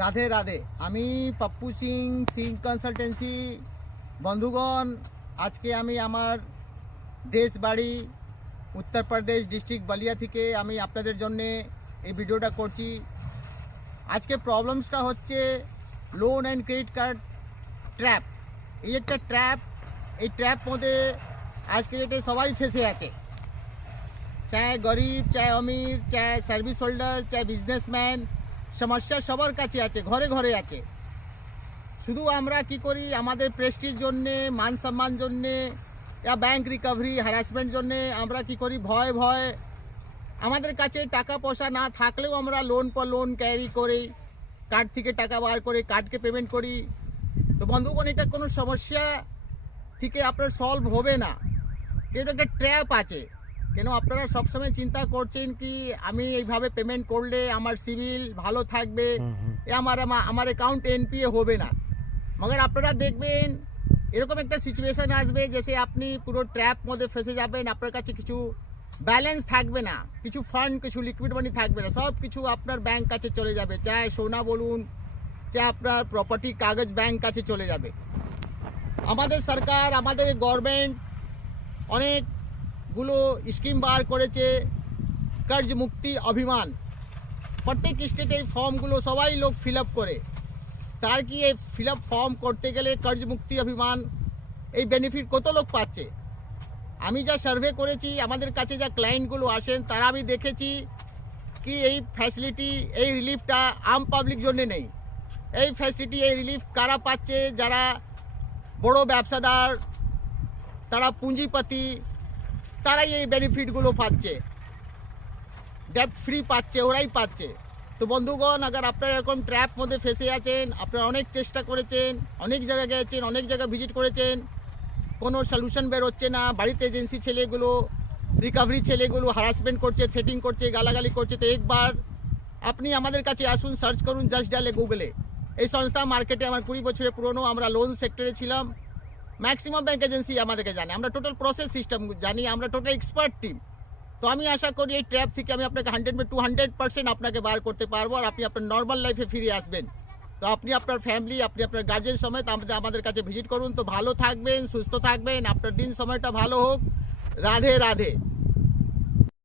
রাধে রাধে। আমি পাপ্পু সিং কনসালটেন্সি। বন্ধুগণ, আজকে আমি আমার দেশ বাড়ি উত্তরপ্রদেশ ডিস্ট্রিক্ট বলিয়া থেকে আমি আপনাদের জন্যে এই ভিডিওটা করছি। আজকে প্রবলেমসটা হচ্ছে loan and credit card trap. এই একটা ট্র্যাপ, এই ট্র্যাপ মধ্যে আজকে ডেটে সবাই ফেসে আছে, চাहे গরিব, চাहे অমির, চাहे সার্ভিস হোল্ডার, চাहे বিজনেসম্যান। সমস্যা সবার কাছে আছে, ঘরে ঘরে আছে। শুধু আমরা কি করি, আমাদের প্রেস্টিজ জন্যে, মান সম্মান জন্যে, या ব্যাংক রিকভারি হ্যারাসমেন্ট জন্যে আমরা কি করি, ভয় ভয় আমাদের কাছে টাকা পয়সা না থাকলেও আমরা লোন পর লোন ক্যারি করি, কার্ড থেকে টাকা বার করে কার্ডকে পেমেন্ট করি। তো বন্ধুগণ, এটা কোনো সমস্যা থেকে আপনার সলভ হবে না, এটা একটা ট্র্যাপ আছে। কেন আপনারা সবসময় চিন্তা করছেন কি আমি এইভাবে পেমেন্ট করলে আমার সিভিল ভালো থাকবে, আমার অ্যাকাউন্ট এনপিএ হবে না। মগর আপনারা দেখবেন এরকম একটা সিচুয়েশন আসবে, যেসে আপনি পুরো ট্র্যাপ মধ্যে ফেসে যাবেন। আপনার কাছে কিছু ব্যালেন্স থাকবে না, কিছু ফান্ড, কিছু লিকুইড মানি থাকবে না, সব কিছু আপনার ব্যাংক কাছে চলে যাবে। চাहे সোনা বলুন, চাहे আপনার প্রপার্টি কাগজ ব্যাংক কাছে চলে যাবে। আমাদের সরকার, আমাদের গভর্নমেন্ট অনেকগুলো স্কিম বার করেছে, কর্জ মুক্তি অভিযান। প্রত্যেক স্টেটে এই ফর্মগুলো সবাই লোক ফিল আপ করে। তার কি এই ফিল আপ ফর্ম করতে গেলে কর্জ মুক্তি অভিযান এই বেনিফিট কত লোক পাচ্ছে? আমি যা সার্ভে করেছি, আমাদের কাছে যা ক্লায়েন্টগুলো আসেন, তারা আমি দেখেছি কি এই ফ্যাসিলিটি, এই রিলিফটা আম পাবলিক জন্যে নেই। এই ফ্যাসিলিটি, এই রিলিফ কারা পাচ্ছে? যারা বড় ব্যবসাদার, তারা পুঁজিপতি, তারাই এই বেনিফিটগুলো পাচ্ছে, ডেট ফ্রি পাচ্ছে, ওরাই পাচ্ছে। তো বন্ধুগণ, আগার আপনারা এরকম ট্র্যাপ মধ্যে ফেসে আছেন, আপনারা অনেক চেষ্টা করেছেন, অনেক জায়গায় গেছেন, অনেক জায়গায় ভিজিট করেছেন, কোনো সলিউশন বের হচ্ছে না। বাড়িতে এজেন্সি ছেলেগুলো, রিকভারি ছেলেগুলো হ্যারাসমেন্ট করছে, থ্রেটিং করছে, গালাগালি করছে। তো একবার আপনি আমাদের কাছে আসুন, সার্চ করুন জাস্ট ডালে গুগলে। এই সংস্থা মার্কেটে আমার 20 বছরের পুরনো, আমরা লোন সেক্টরে ছিলাম। ম্যাক্সিমাম ব্যাংক এজেন্সি আমাদেরকে জানে, আমরা টোটাল প্রসেস সিস্টেম জানি, আমরা টোটাল এক্সপার্ট টিম। তো আমি আশা করি এই ট্র্যাপ থেকে আমি আপনাকে 100% আপনাকে বার করতে পারবো, আর আপনি আপনার নর্মাল লাইফে ফিরে আসবেন। তো আপনি আপনার ফ্যামিলি, আপনি আপনার গার্জেন সমেত আমাদের কাছে ভিজিট করুন। তো ভালো থাকবেন, সুস্থ থাকবেন, আপনার দিন সময়টা ভালো হোক। রাধে রাধে।